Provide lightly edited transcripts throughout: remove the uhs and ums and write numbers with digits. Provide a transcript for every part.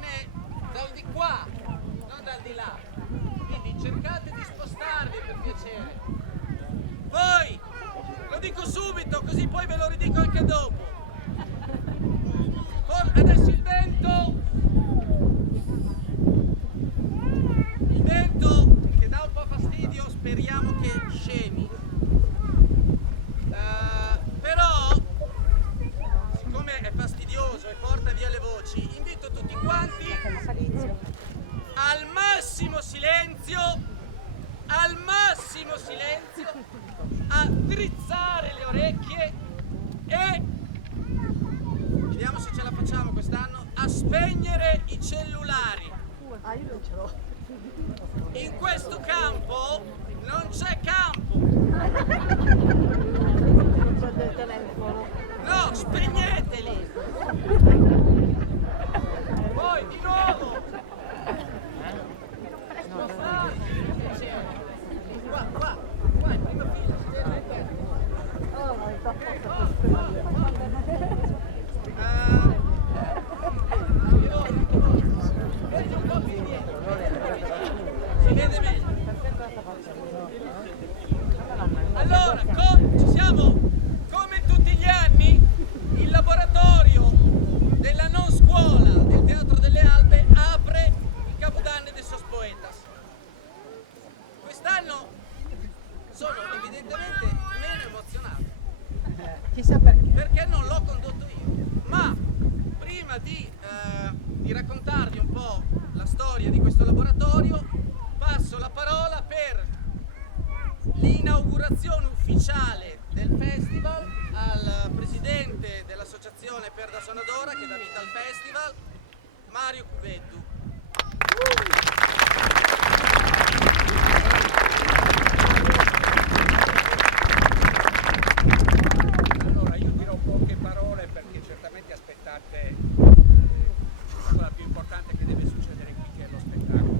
viene dal di qua, non dal di là. Quindi cercate di spostarvi per piacere. Poi, lo dico subito, così poi ve lo ridico anche dopo. Adesso il vento che dà un po' fastidio, speriamo che scemi. Però, siccome è fastidioso e porta via le voci, invito tutti quanti al massimo silenzio, a drizzare le orecchie e, vediamo se ce la facciamo quest'anno, a spegnere i cellulari. Io non ce l'ho. In questo campo non c'è campo. Non c'è del telefono. No, spegneteli. Poi di nuovo. Qua, in prima fila. Oh, ma è troppo. Vedi un po' più indietro. Si vede meglio. Allora, ci siamo, come tutti gli anni, il laboratorio della non scuola del Teatro delle Albe apre il Capodanno de Sos Poetas. Quest'anno sono evidentemente meno emozionato. Chissà perché. Perché non l'ho condotto io. Ma prima di raccontarvi un po' la storia di questo laboratorio, passo la parola per l'inaugurazione ufficiale del festival al presidente dell'associazione Perda Sonadora che dà vita al festival, Mario Cuveddu. Allora, io dirò poche parole perché certamente aspettate la cosa più importante che deve succedere qui, che è lo spettacolo.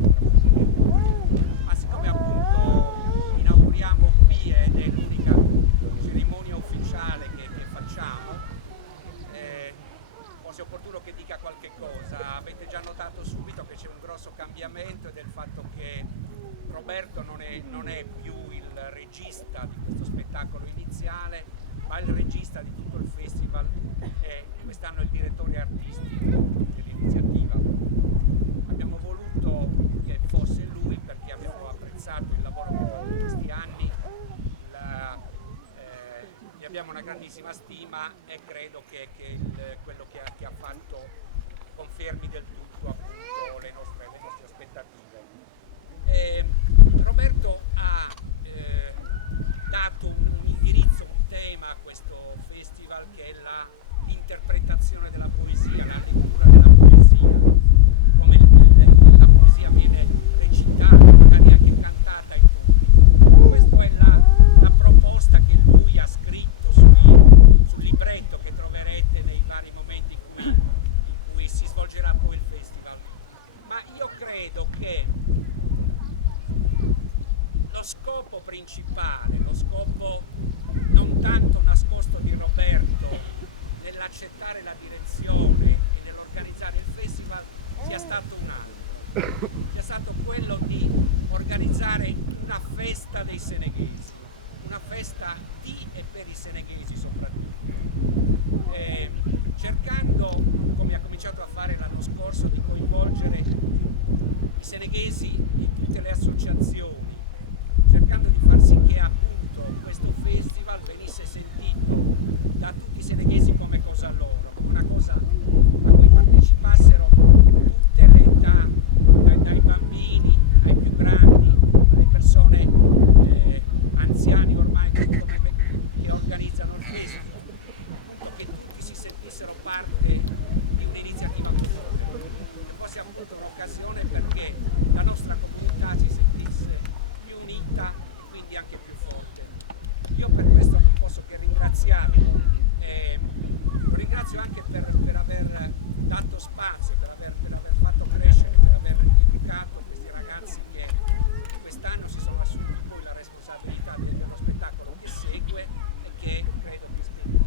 Ma siccome appunto inauguriamo qui ed è l'unica cerimonia ufficiale che facciamo, forse è opportuno che dica qualche cosa. Avete già notato subito che c'è un grosso cambiamento ed è il fatto che Roberto non è più il regista di questo spettacolo iniziale, ma il regista di tutto il festival e quest'anno il direttore artistico dell'iniziativa. Abbiamo voluto che fosse lui perché abbiamo apprezzato il lavoro che ha fatto in questi anni, gli abbiamo una grandissima stima e credo che quello che ha fatto confermi del tutto appunto le nostre aspettative. Roberto ha dato un indirizzo, un tema a questo festival che è l'interpretazione della poesia, la lettura della poesia, come la poesia viene recitata, magari anche cantata in pubblico. Questa è la proposta che lui ha scritto sul libretto che troverete nei vari momenti in cui si svolgerà poi il festival. Ma io credo che lo scopo principale, lo scopo non tanto nascosto di Roberto nell'accettare la direzione e nell'organizzare il festival sia stato un altro, sia stato quello di organizzare una festa dei seneghesi, una festa di e per i seneghesi soprattutto, cercando, come ha cominciato a fare l'anno scorso, di coinvolgere i seneghesi in tutte le associazioni, cercando di far sì che appunto questo festival venisse sentito da tutti i seneghesi come cosa loro, una cosa a cui partecipassero tutte le età, dai bambini ai più grandi, alle persone anziani ormai che organizzano il festival, appunto che tutti si sentissero parte di un'iniziativa comune, che fosse appunto un'occasione perché la nostra comunità si sentisse più unita, quindi anche più forte. Io per questo non posso che ringraziarlo, lo ringrazio anche per aver dato spazio, per aver fatto crescere, per aver educato questi ragazzi che quest'anno si sono assunti poi la responsabilità dello spettacolo che segue e che credo che spinga.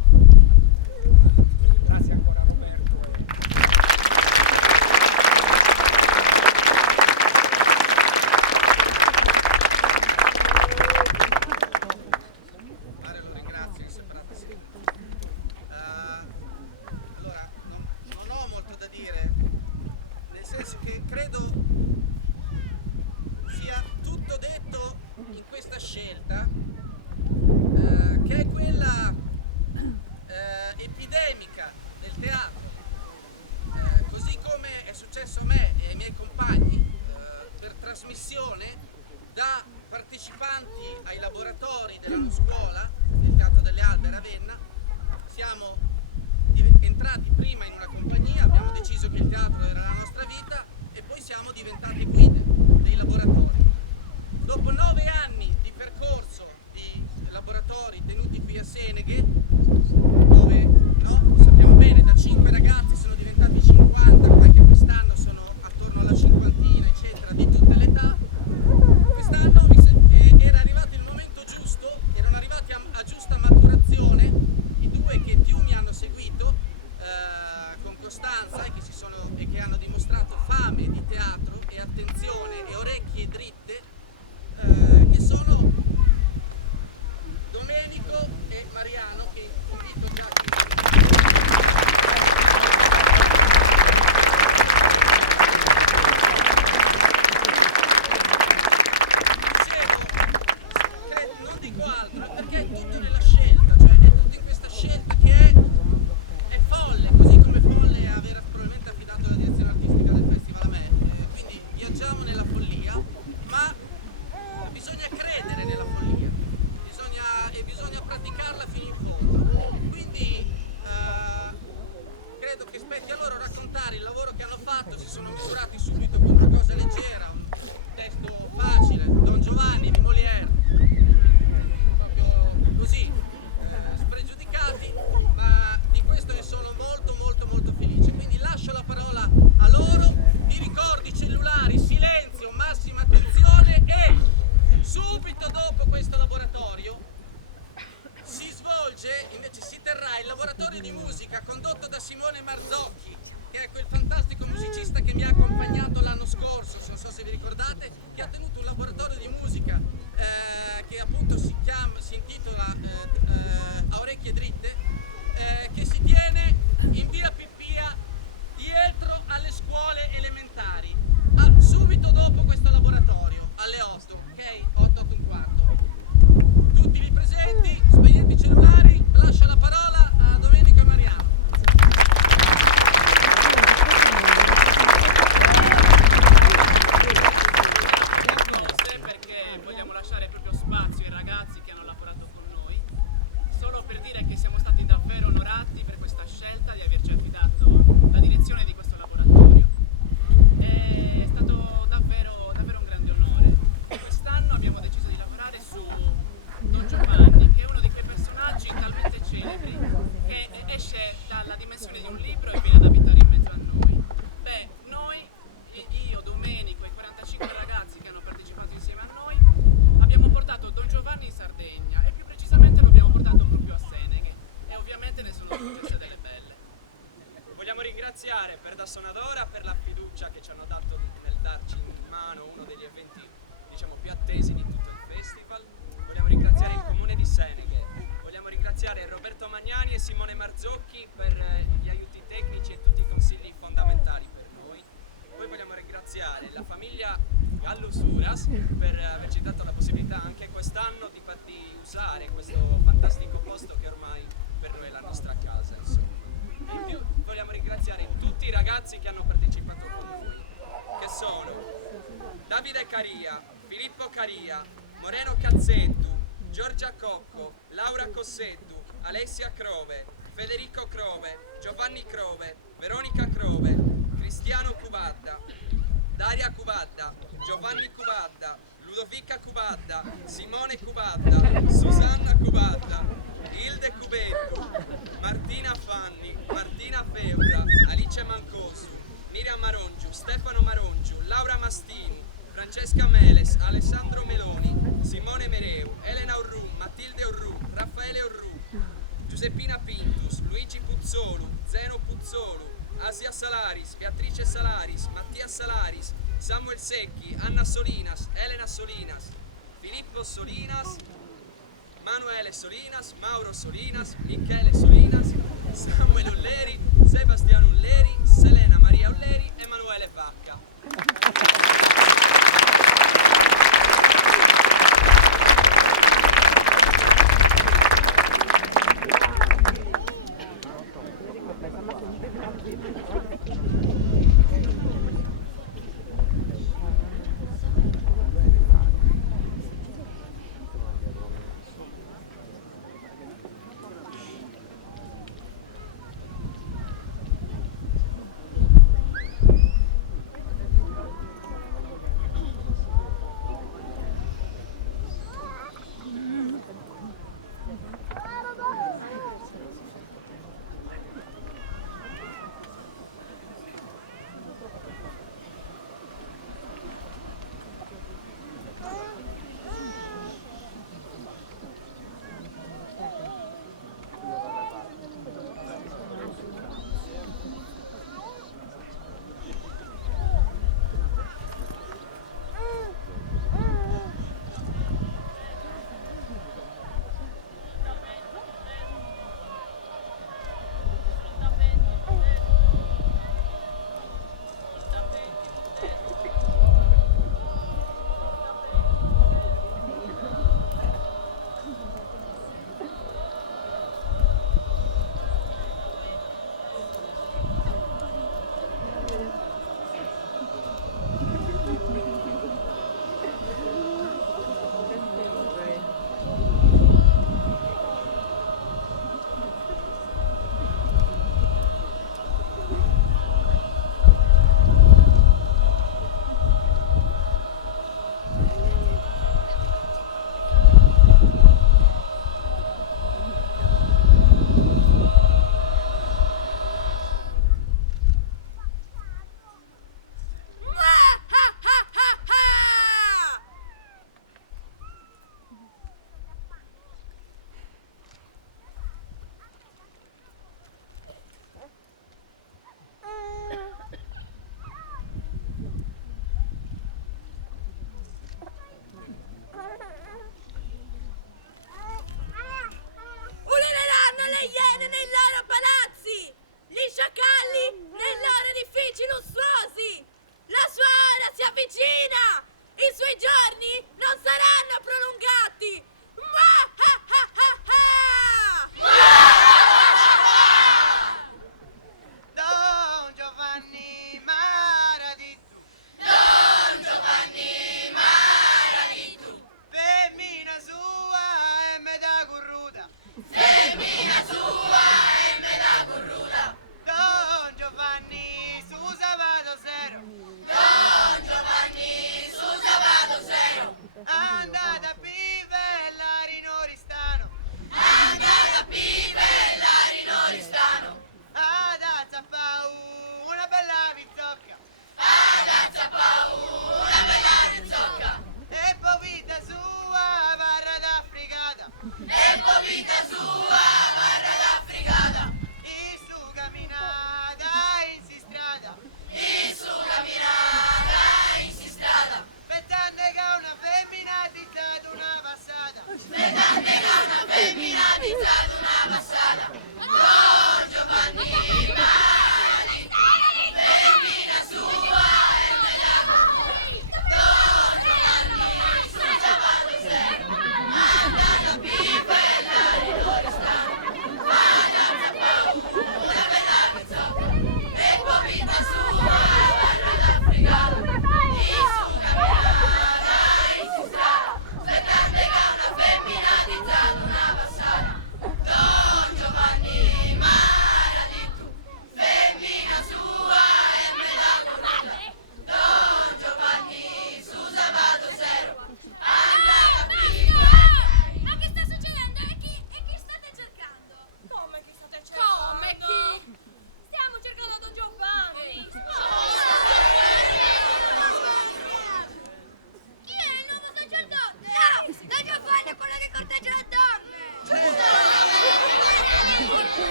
Grazie ancora Roberto. trasmissione da partecipanti ai laboratori della scuola del Teatro delle Albe a Ravenna. Siamo entrati prima in una compagnia, abbiamo deciso che il teatro era la nostra vita e poi siamo diventate guide dei laboratori. Dopo 9 anni di percorso di laboratori tenuti qui a Seneghe, dove sappiamo bene, da 5 ragazzi sono diventati 50, perché quest'anno sono attorno alla cinquantina, eccetera, di tutte le età. Quest'anno era arrivato il momento giusto, erano arrivati a giusta maturazione i due che più mi hanno seguito con costanza e che hanno dimostrato fame di teatro e attenzione e orecchie dritte, che sono Domenico e Mariano, che invito già non dico altro, perché è tutto nella scelta, cioè è tutto in questa scelta che è folle, così come folle è aver probabilmente affidato la direzione artistica del festival a me. Quindi viaggiamo nella follia, ma bisogna credere nella follia, bisogna praticarla fino in fondo. Quindi credo che spetti a loro raccontare il lavoro che hanno fatto. Si sono misurati subito con una cosa leggera, un testo facile, Don Giovanni di Molière, proprio così, spregiudicati, ma di questo ne sono molto molto molto felice. Quindi lascio la parola a loro. Vi ricordo i cellulari, silenzio, massima attenzione, e subito dopo questo laboratorio si terrà il laboratorio di musica condotto da Simone Marzocchi, che è quel fantastico musicista che mi ha accompagnato l'anno scorso, non so se vi ricordate, che ha tenuto un laboratorio di musica che appunto si intitola A Orecchie Dritte, che si tiene in via Pippia dietro alle scuole elementari, subito dopo questo laboratorio, alle 8, ok? 8 e un quarto. Tutti lì presenti, spegnete i cellulari, lascio la parola a Domenico e Mariano. Perché vogliamo lasciare proprio spazio ai ragazzi che hanno lavorato con noi, solo per dire che siamo stati davvero onorati per questa scelta di averci affidato la direzione di questo laboratorio. È stato davvero un grande onore. Quest'anno abbiamo deciso di lavorare su Don Giovanni, che è uno di quei personaggi talmente celebri che esce dalla dimensione di un libro e viene ad abitare in mezzo a noi. Beh, noi, io, Domenico e 45 ragazzi che hanno partecipato insieme a noi, abbiamo portato Don Giovanni in Sardegna, e più precisamente lo abbiamo portato proprio a Seneghe, e ovviamente ne sono successe delle belle. Vogliamo ringraziare Perda Sonadora per la fiducia che ci hanno dato nel darci in mano uno degli eventi, diciamo, più attesi di tutto il festival. Vogliamo ringraziare il Comune di Seneghe, vogliamo ringraziare Roberto Magnani e Simone Marzocchi per gli aiuti tecnici e tutti i consigli fondamentali per noi. Poi vogliamo ringraziare la famiglia Gallo Suras per averci dato la possibilità anche quest'anno di usare questo fantastico posto che ormai per noi è la nostra casa, insomma. In più vogliamo ringraziare tutti i ragazzi che hanno partecipato con noi, che sono Davide Caria, Filippo Caria, Moreno Cazzettu, Giorgia Cocco, Laura Cossettu, Alessia Crove, Federico Crove, Giovanni Crove, Veronica Crove, Cristiano Cubadda, Daria Cubadda, Giovanni Cubadda, Ludovica Cubadda, Simone Cubadda, Susanna Cubadda, Hilde Cubettu, Martina Fanni, Martina Feura, Alice Mancosu, Miriam Marongiu, Stefano Marongiu, Laura Mastini, Francesca Meles, Alessandro Meloni, Simone Mereu, Elena Orrum, Matilde Orrum, Raffaele Orrum, Giuseppina Pintus, Luigi Puzzolu, Zeno Puzzolu, Asia Salaris, Beatrice Salaris, Mattia Salaris, Samuel Secchi, Anna Solinas, Elena Solinas, Filippo Solinas, Manuele Solinas, Mauro Solinas, Michele Solinas, Samuele Olleri, Sebastiano Olleri, Selena Maria Olleri, Emanuele Vacca.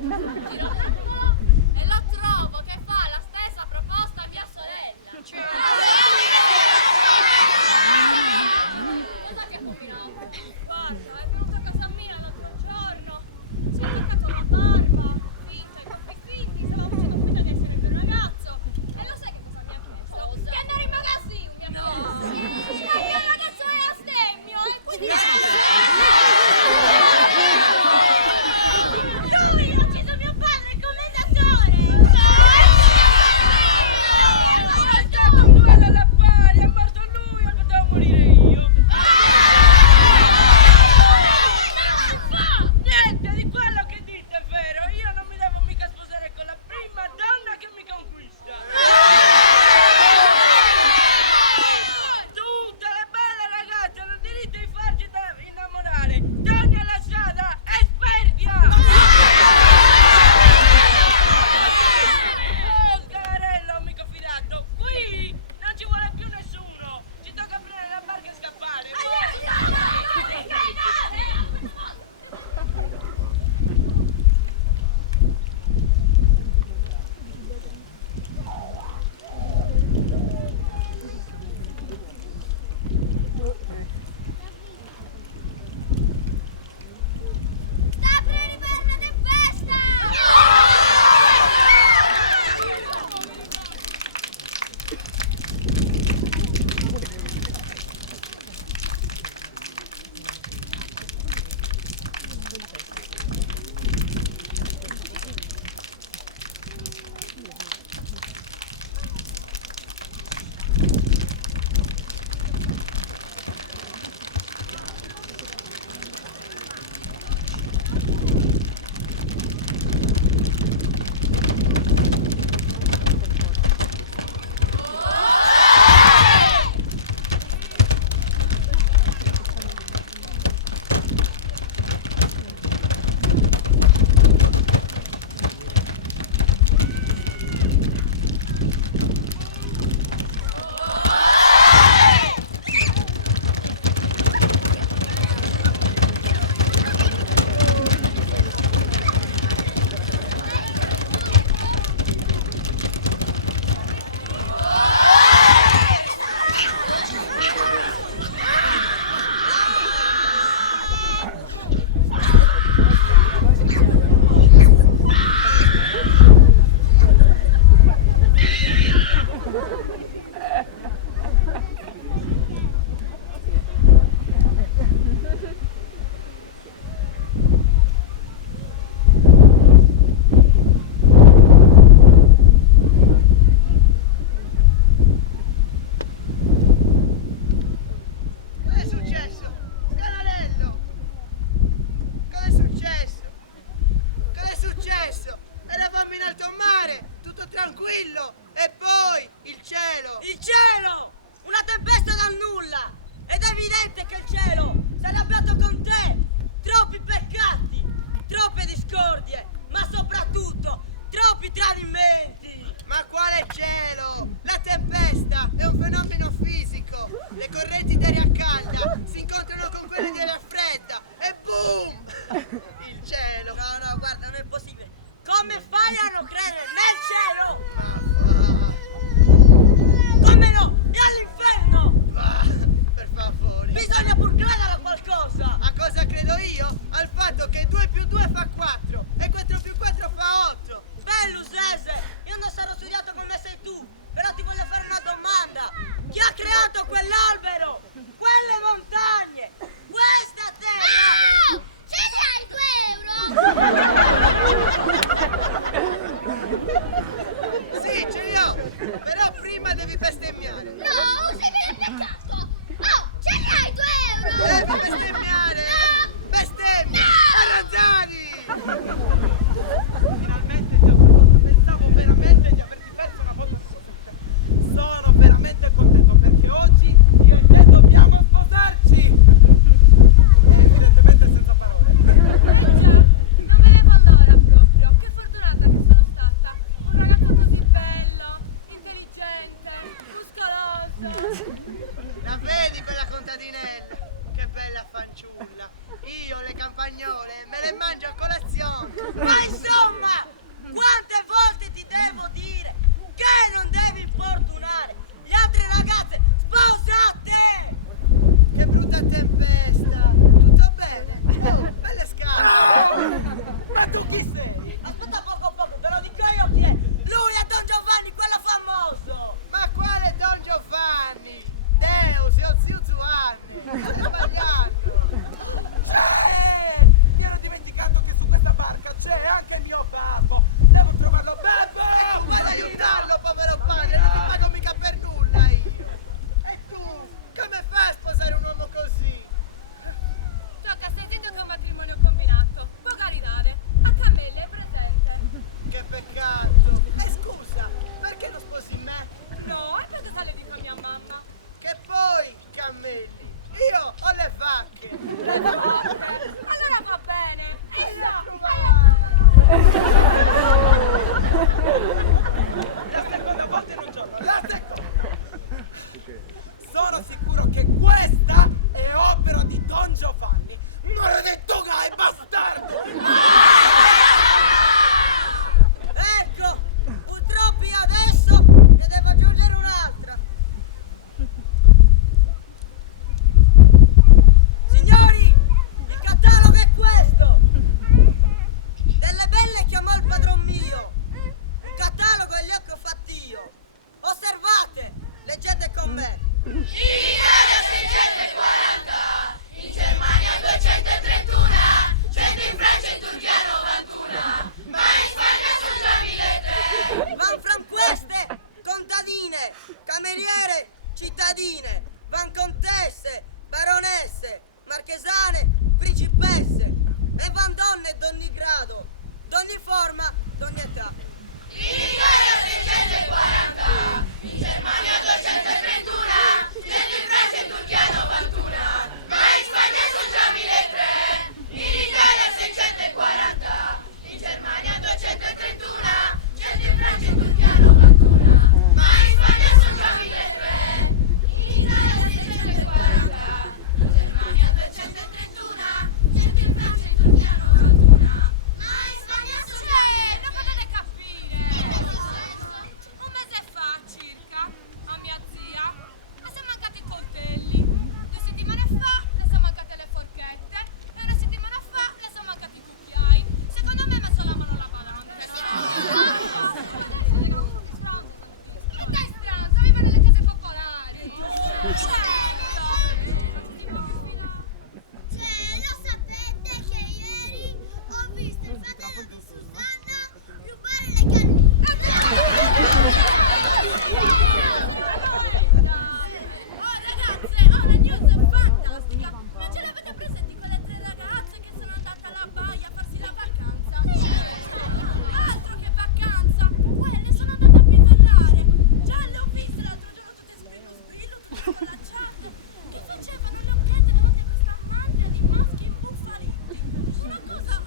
E lo trovo che fa la stessa proposta a mia sorella. Cosa ti ha combinato? Guarda, è venuto a casa mia l'altro giorno. Si è toccato la barba, finta, i tocchi finti, stava facendo finta di essere il mio ragazzo. E lo sai che cosa mi ha chiesto? Che andare in magazzino, mi ha chiesto. Ma il mio ragazzo è astemmio, e quindi... Lui ha ucciso mio padre, il commendatore! È stato un duello alla pari, è morto lui e potevo morire io. Niente di quello che dite è vero, io non mi devo mica sposare con la prima donna che mi conquista. Tutte le belle ragazze hanno diritto di farci innamorare. Togli la strada e sperdia! Oh, Sgarello, amico fidato, qui non ci vuole più nessuno. Ci tocca prendere la barca e scappare. Sta per arrivare una tempesta! Cosa è successo? Scanalello! Cosa è successo? Cosa è successo? Eravamo in alto mare, tutto tranquillo, e poi il cielo! Il cielo! Una tempesta dal nulla! Ed è evidente che il cielo si è arrabbiato con te! Troppi peccati, troppe discordie, ma soprattutto troppi tradimenti! Ma quale cielo? La tempesta è un fenomeno fisico. Le correnti d'aria calda si incontrano con quelle di aria fredda e boom! Il cielo! No, guarda, non è possibile! Come fai a non credere nel cielo? Come no? E all'inferno! Per favore! Bisogna pur credere a qualcosa! A cosa credo io? Al fatto che 2 più 2 fa 4 e 4 più 4 fa 8! Bello Sese! Io non sarò studiato come sei tu, però ti voglio fare una domanda! Chi ha creato quell'albero? Quelle montagne? Questa terra? Oh! Ce li hai 2 euro? Sì, ce li ho! Però prima devi bestemmiare! No, sei viene peccato! Oh, ce li hai 2 euro? Devi bestemmiare! No! Bestemmi! No! Arrangiani! chi sei? Aspetta poco, te lo dico io chi è. Lui è Don Giovanni, quello famoso. Ma quale Don Giovanni? Deus, io zio Giovanni. Hai sbagliato. Mi ero dimenticato che su questa barca c'è anche il mio babbo. Devo trovarlo. Babbo! Vado ad aiutarlo, povero padre, non ti pago mica per nulla io. E tu, come fai a sposare un uomo così? Tocca sentito che è un matrimonio combinato. Può caritare. A Camille è presente. Che peccato. E scusa, perché non sposi me? No, è perché sale di mia mamma. Che poi, cammelli, io ho le vacche. Allora va bene. La seconda volta in un giorno. La seconda. Sono sicuro che questa è opera di Don Giovanni. Maledetto gai bastardo! Ecco, purtroppo io adesso ne devo aggiungere un'altra. Signori, il catalogo è questo. Delle belle chiamò il padron mio. Un catalogo e gli ho fatto io. Osservate, leggete con me. In Italia 640, in Germania 231, 100 in Francia e Turchia 91, ma in Spagna sono già 1003. Van fra queste contadine, cameriere, cittadine, van contesse, baronesse, marchesane, principesse, e van donne d'ogni grado, d'ogni forma, d'ogni età. In Italia 640, in Germania 231, 100 in Francia e Turchia 91, ma in Spagna sono già 1003. In Italia 640, in Germania 231, 100 in Francia e Turchia 91, ma in Spagna sono già 1003. In Italia 640, in Germania 231, 100 in Francia e Turchia 91, ma in Spagna sono già 1003. Non potete capire. Un mese fa circa, a mia zia, le sono mancati i coltelli. 2 settimane fa le sono mancate le forchette. E una settimana fa le sono mancati i cucchiai. Secondo me ha messo la mano alla valanga. E dai stronzo, vive nelle case popolari. Lo sapete che ieri ho visto il fratello di Susanna rubare le cannine? Oh ragazze, ho una news fantastica! Ma ce l'avete presenti quelle 3 ragazze che sono andate alla baia a farsi la vacanza? Altro che vacanza! Quelle sono andate a pivellare! Già le ho viste l'altro giorno tutte spillo, tutte scolacciate! Che facevano le occhiette davanti a questa mandria di maschi imbufaliti! Una cosa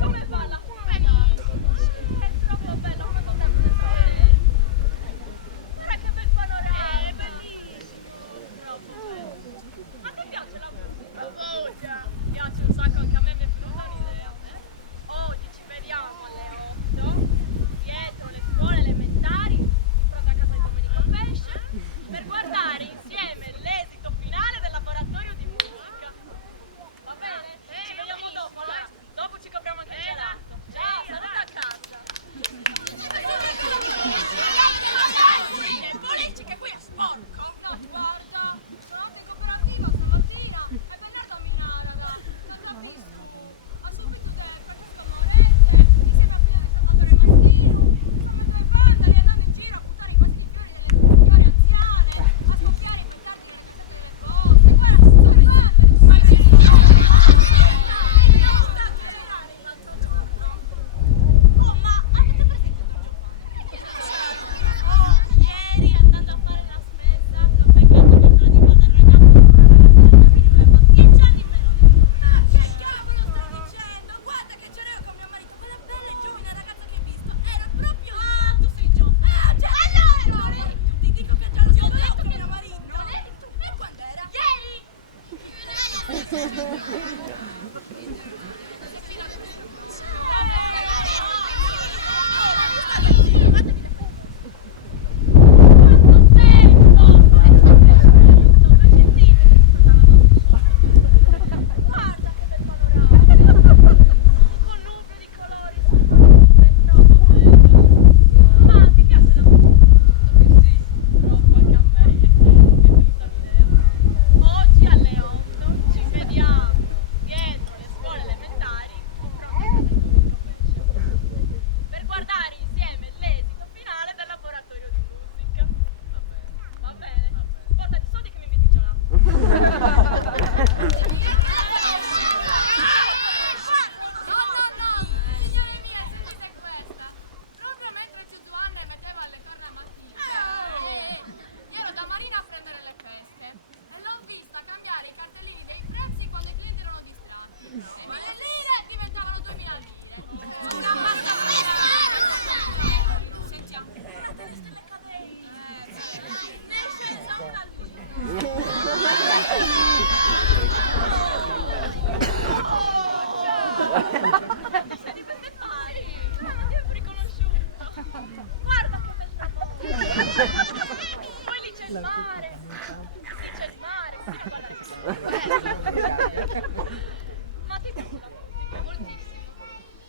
Come va la è proprio bello, come potete vedere. Guarda che bel panorama, è bellissimo. A te piace la musica? Mi piace un sacco, anche a me mi è venuta un'idea. Oggi ci vediamo alle 8 dietro le scuole elementari di fronte a casa di Domenico Pesce per guardare insieme l'esito finale del laboratorio di musica. Va bene? Ci vediamo dopo, allora. Dopo ci compriamo anche il gelato. Ciao, salute a casa. Polici che qui è sporco! No, guarda, sono anche in cooperativa stamattina. Hai bagliato a Milano, non l'ho visto. Ho subito che per questo Morese, insieme a Pino che salvatore maschile, come due bandoli andando in giro a buttare i questi fiori delle signore anziane, a scoppiare i militari delle cose. Guarda, sono guarda, ma i oh, ma avete presente Don Giovanni? Oh, ieri andando a fare la spesa l'ho beccato mentre la dico del ragazzo che aveva 10 anni meno di me. Ma che cavolo sto dicendo? Guarda che c'ero io con mio marito, quella bella e giovane ragazza che hai visto, era proprio Ah, tu sei giovane. ah, già, allora! Ti dico che già lo sapevo con mio marito. E quando era? Ieri! Quanto tempo! il mare. Qui c'è il mare, qui devo parlare con Ma ti piace la musica? Moltissimo.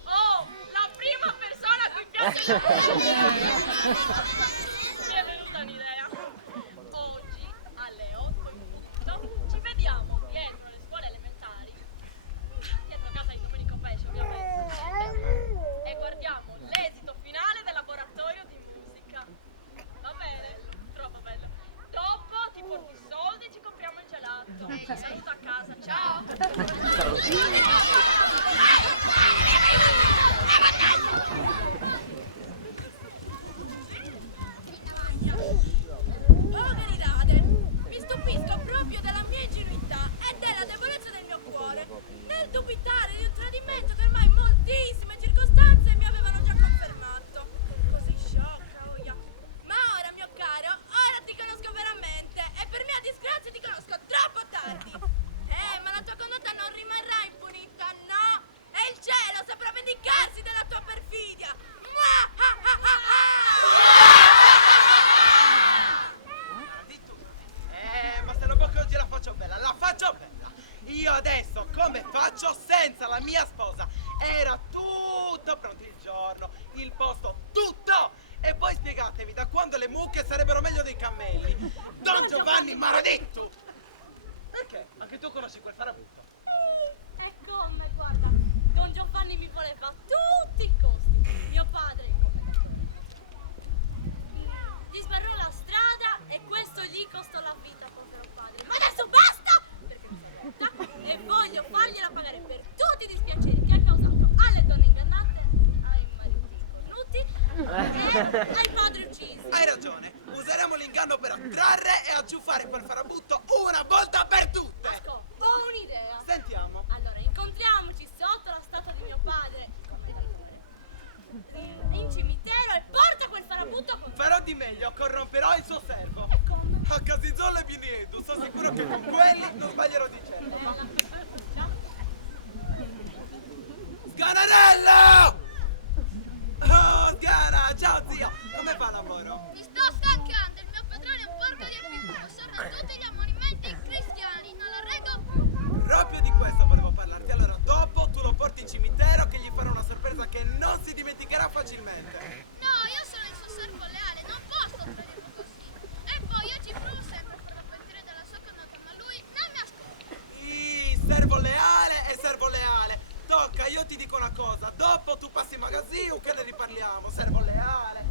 Oh, la prima persona a cui piace la musica! Mi è venuta un'idea. Oggi alle 8 in punto ci vediamo dietro le scuole elementari, dietro casa di Domenico Pesce ovviamente, e guardiamo l'esito finale del laboratorio di musica. Va bene? Troppo bello. Dopo ti porti i soldi e ci compriamo il gelato. Ti saluto a casa, ciao! Oh, che ridate! Mi stupisco proprio della mia ingenuità e della debolezza del mio cuore nel dubitare di un tradimento che ormai moltissime circostanze mi avevano già confermato. Così sciocca, oia. Ma ora, mio caro, ora ti conosco veramente e per mia disgrazia ti conosco troppo tardi. Ma la tua condotta non rimarrà impunita, no? E il cielo saprà vendicarsi della tua perfidia. Ma se lo bocco oggi la faccio bella, la faccio bella. Io adesso come faccio senza la mia sposa? Era tutto pronto, il giorno, il posto, tutto! E poi spiegatevi da quando le mucche sarebbero meglio dei cammelli. Don Giovanni maledetto! Perché? Anche tu conosci quel farabutto? E come, guarda, Don Giovanni mi voleva a tutti i costi. Mio padre gli sbarrò la strada e questo gli costò la vita, povero padre. Ma adesso basta! Perché mi sono rotta e voglio fargliela pagare per tutti i dispiaceri che ha causato alle donne ingannate, ai mariti cornuti e ai padri uccisi. Hai ragione, useremo l'inganno per attrarre e aggiuffare quel farabutto una volta per tutte! Ascolta, ho un'idea. Sentiamo. Allora, incontriamoci sotto la statua di mio padre, in cimitero, e porta quel farabutto con me. Farò di meglio, corromperò il suo servo. E come? A Casizzolo e Biniedu, sono sicuro che con quelli non sbaglierò di certo. Sganarello! Oh, Sgana, ciao zio! Come va il lavoro? Mi sto stancando, il mio padrone è un porco di Epicuro, sorda tutti gli ammonimenti cristiani, non lo reggo. Proprio di questo volevo parlarti. Allora, dopo tu lo porti in cimitero che gli farò una sorpresa che non si dimenticherà facilmente. No, io sono il suo servo leale, non posso tradirlo così. E poi io ci provo sempre a farlo pentire della sua condotta, ma lui non mi ascolta. Servo leale e servo leale. Tocca, io ti dico una cosa. Dopo tu passi in magazzino che ne riparliamo. Servo leale.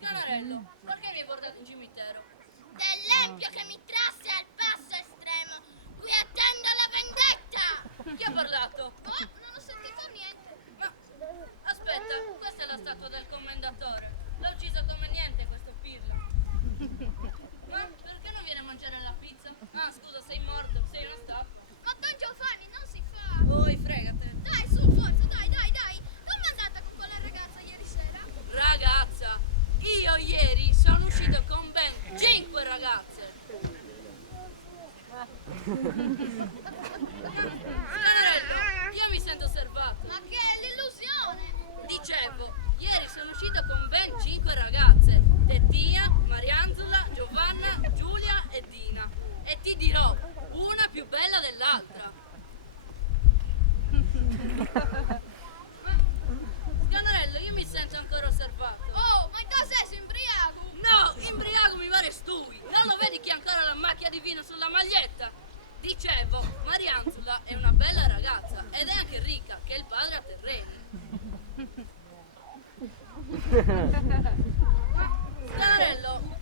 Sganarello, perché mi hai portato in cimitero? Dell'empio che mi trasse al passo estremo, qui attendo la vendetta. Chi ha parlato? Oh, non ho sentito niente. Ma aspetta, questa è la statua del commendatore. L'ha ucciso come niente questo pirla. Ma perché non viene a mangiare la pizza? Ah, scusa, sei morto, sei una statua. Ma Don Giovanni non si fa. Voi fregate. Dai, su, forza, dai. Come è andata con quella ragazza ieri sera? Ragazza, io ieri sono uscito con ben 5 ragazze. Sganarello, io mi sento osservato. Ma che è l'illusione? Dicevo, ieri sono uscito con ben 5 ragazze. Tettia, Marianzula, Giovanna, Giulia e Dina. E ti dirò, una più bella dell'altra. Sganarello, io mi sento ancora osservato. Oh, ma in cosa sei imbriaco? No, imbriaco mi pare stui. Non lo vedi che ha ancora la macchia di vino sulla maglietta? Dicevo, Marianzula è una bella ragazza ed è anche ricca, che il padre ha terreni. Sganarello,